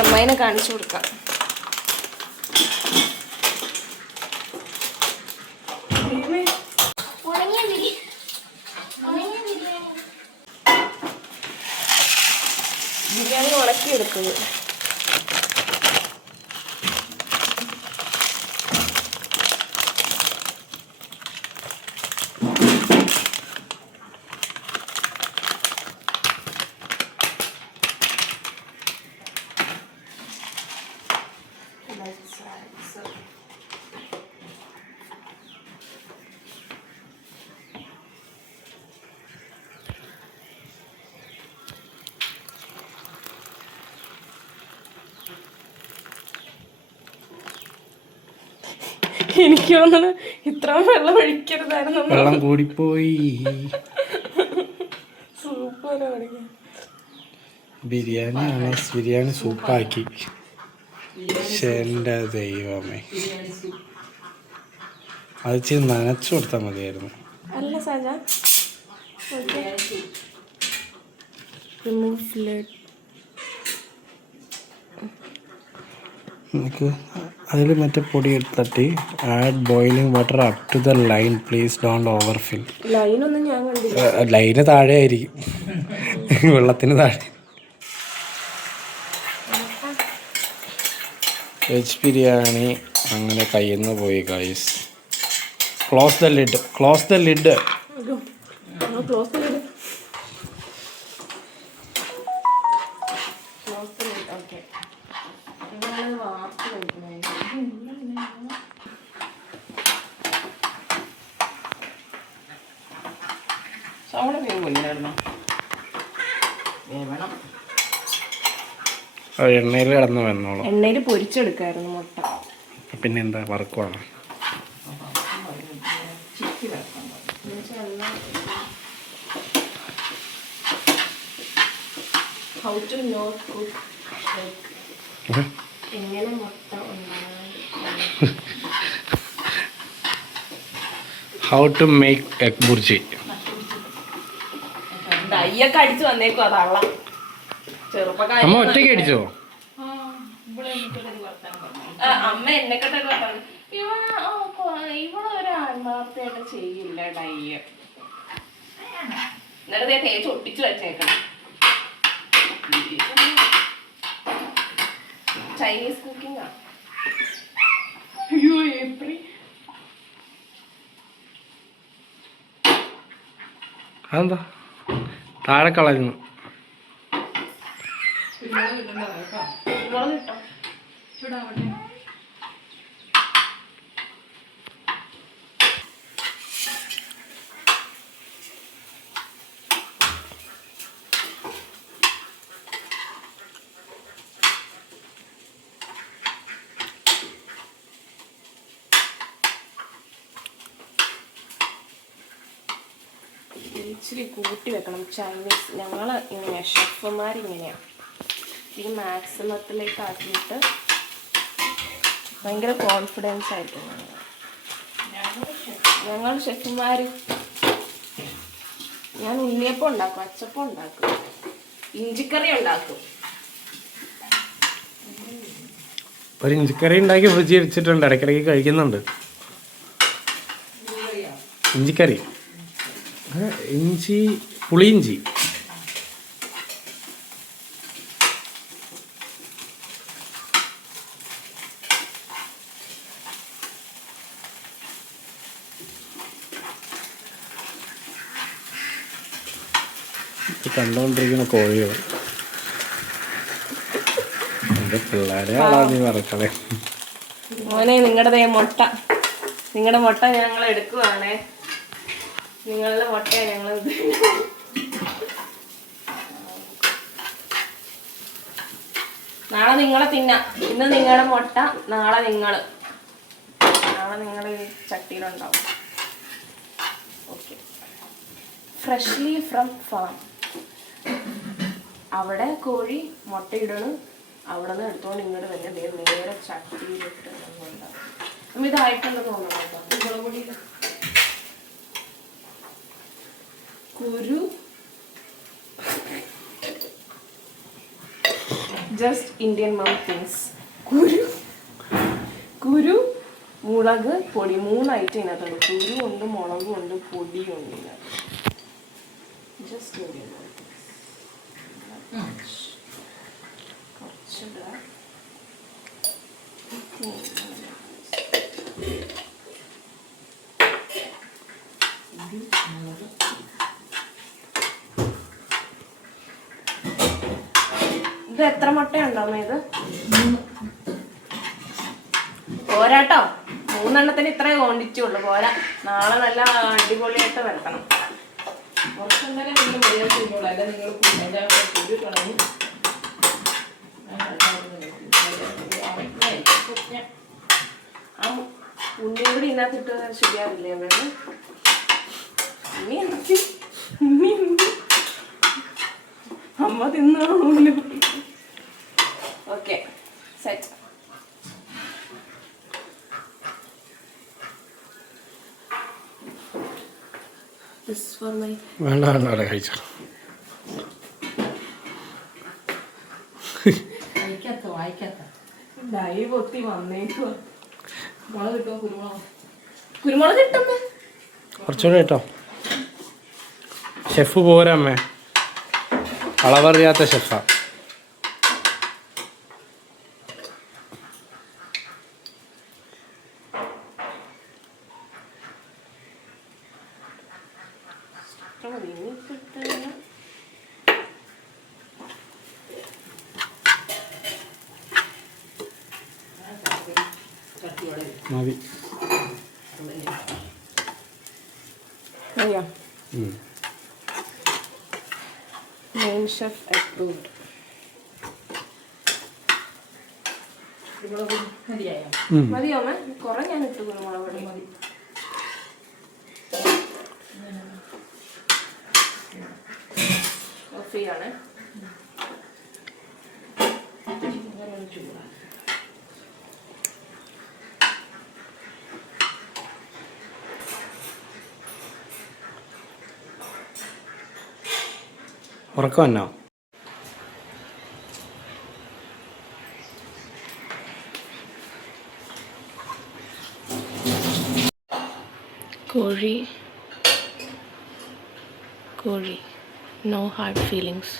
അമ്മായിനെ കാണിച്ചു കൊടുക്കാം. ബിരിയാണി ഉണക്കിയെടുക്കുന്നത്. എനിക്ക് തോന്നുന്നു ഇത്രയും വെള്ളം ഒഴിക്കരുതായിരുന്നു. വെള്ളം കൂടിപ്പോയി. സൂപ്പറാണ്. ബിരിയാണി സൂപ്പാക്കി. എന്റെ ദൈവമേ, അത് ഇച്ചിരി നനച്ചു കൊടുത്താൽ മതിയായിരുന്നു. അല്ല സജ, റിമൂവ് ലിഡ്. നമുക്ക് അതിൽ മറ്റേ പൊടി തട്ടി add boiling water up to the line, please don't overfill. ലൈനൊന്നും ഞാൻ കണ്ടില്ല. ലൈന് താഴെ ആയിരിക്കും, വെള്ളത്തിന് താഴെ. വെജ് ബിരിയാണി അങ്ങനെ കയ്യിൽ നിന്ന് പോയി guys. Close the lid, close the lid. എണ്ണയിൽ കിടന്ന് വന്നോളൂ. എണ്ണയിൽ പൊരിച്ചെടുക്കായിരുന്നു മുട്ട. പിന്നെ എന്താ വറുക്കുവാണ്? How to not cook egg. എങ്ങനെ മുട്ട ഉണ്ടാകും? How to make egg burji. ദയ്യൊക്കെ അടിച്ചു വന്നേക്കോ അതള്ള ചെറുപ്പക്കാരി. അമ്മ ഒറ്റയ്ക്ക് അടിച്ചോ? അമ്മ എന്നെക്കെട്ടൊക്കെ പറഞ്ഞു ഇവിടെ ഒരു ആത്മാർത്ഥയായിട്ട് ചെയ്യില്ല ഡയ്യ. എന്നിട്ട് തേച്ച് ഒട്ടിച്ചു വെച്ചേക്കണം. ചൈനീസ് കുക്കിംഗ് ആണ്. അതെന്താ താഴെ കളഞ്ഞു? ഇച്ചിരി കൂട്ടി വെക്കണം. ചൈനീസ് ഞങ്ങൾ ഇങ്ങനെ ഷെഫുമാരിങ്ങനെയാണ്. ഈ മാക്സിമത്തിലേക്ക് ആക്കിയിട്ട് ഭയങ്കര കോൺഫിഡൻസ് ആയിട്ടാണ് ഞങ്ങൾ ഷെഫുമാർ. ഞാൻ ഉണ്ണിയപ്പം ഉണ്ടാക്കും, അച്ചപ്പം ഉണ്ടാക്കും, ഇഞ്ചിക്കറി ഉണ്ടാക്കും. ഒരു ഇഞ്ചിക്കറി ഉണ്ടാക്കി ഫ്രിഡ്ജിൽ വെച്ചിട്ടുണ്ട്, ഇടയ്ക്കിടയ്ക്ക് കഴിക്കുന്നുണ്ട്. ഇഞ്ചിക്കറി, ഇഞ്ചി പുളിയിഞ്ചി. കണ്ടോണ്ടിരിക്കുന്ന കോഴികൾ എന്റെ പിള്ളേരെ ആളാ മറക്കളെ. മോനെ നിങ്ങളുടെ മുട്ട, നിങ്ങളുടെ മുട്ട ഞങ്ങൾ എടുക്കുവാണേ. നിങ്ങളുടെ മുട്ടയെ ഞങ്ങൾ നാളെ നിങ്ങളെ തിന്നാം. ഇന്ന് നിങ്ങളുടെ മുട്ട, നാളെ നിങ്ങൾ ചട്ടിയിലുണ്ടാവും. ഓക്കെ. Freshly from farm. അവിടെ കോഴി മുട്ടയിടണ്, അവിടെ നിന്ന് എടുത്തോണ്ട് ഇങ്ങോട്ട് തന്നെ നേരെ ചട്ടിയിലിട്ട് ഉണ്ടാവും. നമ്മ ഇതായിട്ടുണ്ടെന്ന് തോന്നുന്നു. കുരു ജസ്റ്റ് ഇന്ത്യൻ മം തിങ്സ്. കുരു മുളക് പൊടി 3 ഐറ്റം ഇതിനകത്തുണ്ട്. കുരു ഉണ്ട്, മുളകും ഉണ്ട്, പൊടിയും ഉണ്ട് ഇതിനകത്ത്. ജസ്റ്റ് ഇന്ത്യൻ മം തിങ്സ്. കുറച്ചിടുക. ഇത് എത്ര മുട്ടയുണ്ടോ ഇത്? പോരാട്ടോ, 3 എണ്ണത്തിന് ഇത്രേ ക്വാണ്ടിറ്റിയുള്ളൂ. പോരാ, നാളെ നല്ല അടിപൊളിയായിട്ട് വരക്കണം. കുറച്ചെന്തായാലും നിങ്ങൾ മര്യാദ ചെയ്യുള്ളൂ. അല്ല നിങ്ങൾ കുരു കളഞ്ഞ് ആ ഉണ്ണിയും കൂടി ഇതിനകത്തിട്ട് ശരിയാവില്ലേ? വേണം അമ്മ തിന്നോളൂ. Okay, set. വേണ്ട വേണ്ട അവിടെ കഴിച്ചോ. ലൈവ് ഒത്തി വന്നേക്കുക. മുളക് കിട്ടുമോ? കുരുമുളക് കിട്ടുമ്പോ കുറച്ചുകൂടെ കേട്ടോ. ഷെഫ് പോരമ്മേ, അളവറിയാത്ത ഷെഫാ. മതി. Main chef approved. മതിയോ അമ്മ? കുറെ ഞാൻ ഇട്ടു കുരുമുളക് പൊടി. മതി. ഓഫ് ചെയ്യാണ്. ഉറക്കം എന്നോ? കോഴി, no hard feelings.